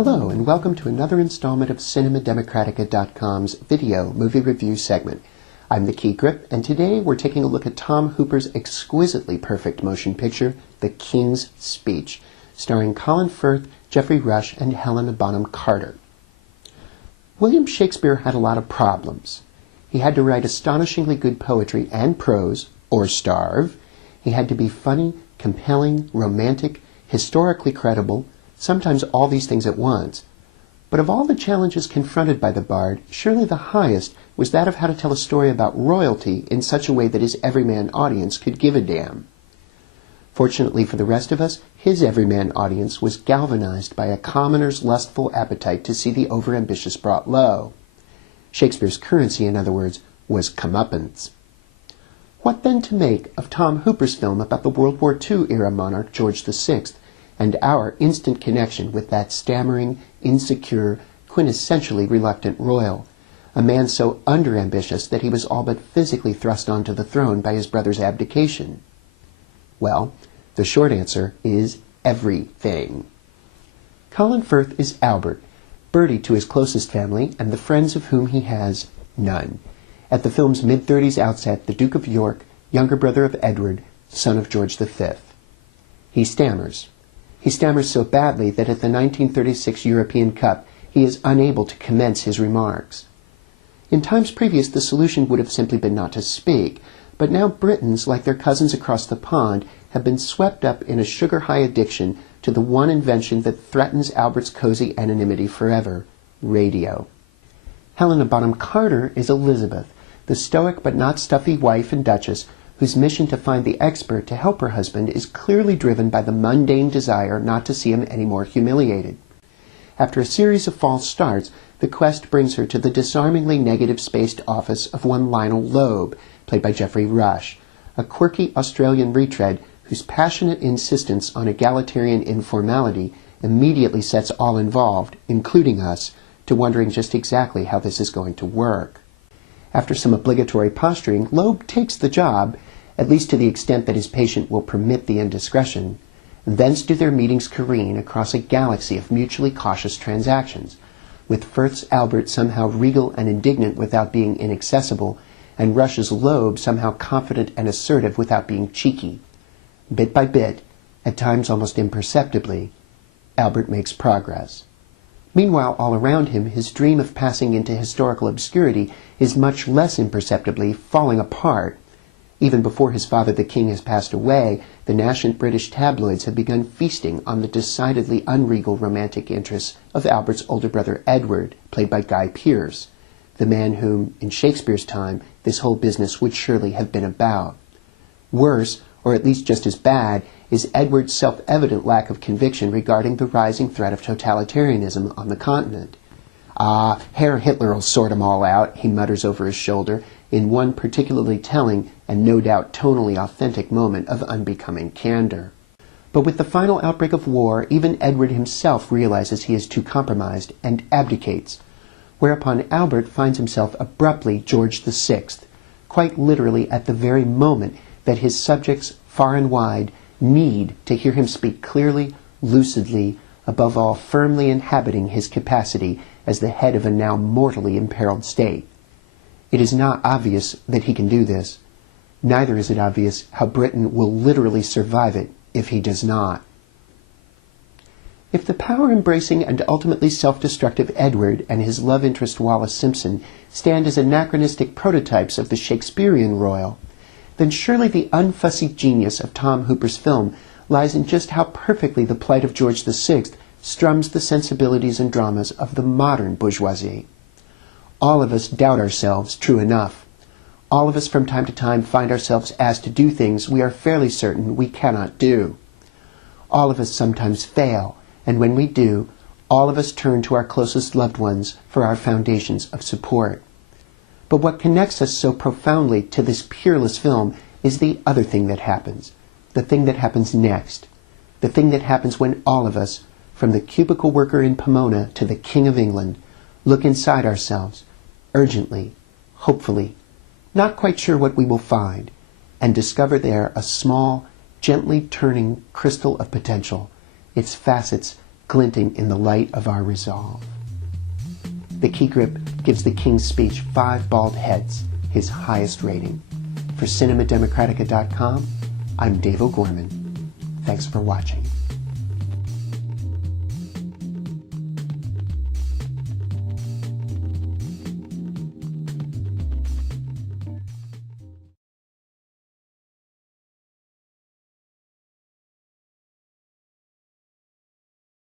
Hello, and welcome to another installment of CinemaDemocratica.com's video movie review segment. I'm the Key Grip, and today we're taking a look at Tom Hooper's exquisitely perfect motion picture, The King's Speech, starring Colin Firth, Geoffrey Rush, and Helena Bonham Carter. William Shakespeare had a lot of problems. He had to write astonishingly good poetry and prose, or starve. He had to be funny, compelling, romantic, historically credible, sometimes all these things at once. But of all the challenges confronted by the bard, surely the highest was that of how to tell a story about royalty in such a way that his everyman audience could give a damn. Fortunately for the rest of us, his everyman audience was galvanized by a commoner's lustful appetite to see the overambitious brought low. Shakespeare's currency, in other words, was comeuppance. What then to make of Tom Hooper's film about the World War II-era monarch George VI, and our instant connection with that stammering, insecure, quintessentially reluctant royal, a man so underambitious that he was all but physically thrust onto the throne by his brother's abdication? Well, the short answer is everything. Colin Firth is Albert, Bertie to his closest family, and the friends of whom he has none. At the film's mid-30s outset, the Duke of York, younger brother of Edward, son of George V. He stammers. He stammers so badly that at the 1936 European Cup, he is unable to commence his remarks. In times previous, the solution would have simply been not to speak, but now Britons, like their cousins across the pond, have been swept up in a sugar-high addiction to the one invention that threatens Albert's cozy anonymity forever: radio. Helena Bonham Carter is Elizabeth, the stoic but not stuffy wife and duchess whose mission to find the expert to help her husband is clearly driven by the mundane desire not to see him any more humiliated. After a series of false starts, the quest brings her to the disarmingly negative-spaced office of one Lionel Logue, played by Geoffrey Rush, a quirky Australian retread whose passionate insistence on egalitarian informality immediately sets all involved, including us, to wondering just exactly how this is going to work. After some obligatory posturing, Logue takes the job, at least to the extent that his patient will permit the indiscretion. Thence do their meetings careen across a galaxy of mutually cautious transactions, with Firth's Albert somehow regal and indignant without being inaccessible, and Rush's Logue somehow confident and assertive without being cheeky. Bit by bit, at times almost imperceptibly, Albert makes progress. Meanwhile, all around him, his dream of passing into historical obscurity is much less imperceptibly falling apart. Even before his father the king has passed away, the nascent British tabloids have begun feasting on the decidedly unregal romantic interests of Albert's older brother Edward, played by Guy Pearce, the man whom, in Shakespeare's time, this whole business would surely have been about. Worse, or at least just as bad, is Edward's self-evident lack of conviction regarding the rising threat of totalitarianism on the continent. "Ah, Herr Hitler'll sort 'em all out," he mutters over his shoulder, in one particularly telling and no doubt tonally authentic moment of unbecoming candor. But with the final outbreak of war, even Edward himself realizes he is too compromised and abdicates, whereupon Albert finds himself abruptly George VI, quite literally at the very moment that his subjects far and wide need to hear him speak clearly, lucidly, above all firmly inhabiting his capacity as the head of a now mortally imperiled state. It is not obvious that he can do this. Neither is it obvious how Britain will literally survive it if he does not. If the power-embracing and ultimately self-destructive Edward and his love interest Wallis Simpson stand as anachronistic prototypes of the Shakespearean royal, then surely the unfussy genius of Tom Hooper's film lies in just how perfectly the plight of George VI strums the sensibilities and dramas of the modern bourgeoisie. All of us doubt ourselves, true enough. All of us from time to time find ourselves asked to do things we are fairly certain we cannot do. All of us sometimes fail, and when we do, all of us turn to our closest loved ones for our foundations of support. But what connects us so profoundly to this peerless film is the other thing that happens, the thing that happens next, the thing that happens when all of us, from the cubicle worker in Pomona to the King of England, look inside ourselves, urgently, hopefully, not quite sure what we will find, and discover there a small, gently turning crystal of potential, its facets glinting in the light of our resolve. The Key Grip gives the King's Speech 5 bald heads, his highest rating. For cinemademocratica.com, I'm Dave O'Gorman. Thanks for watching.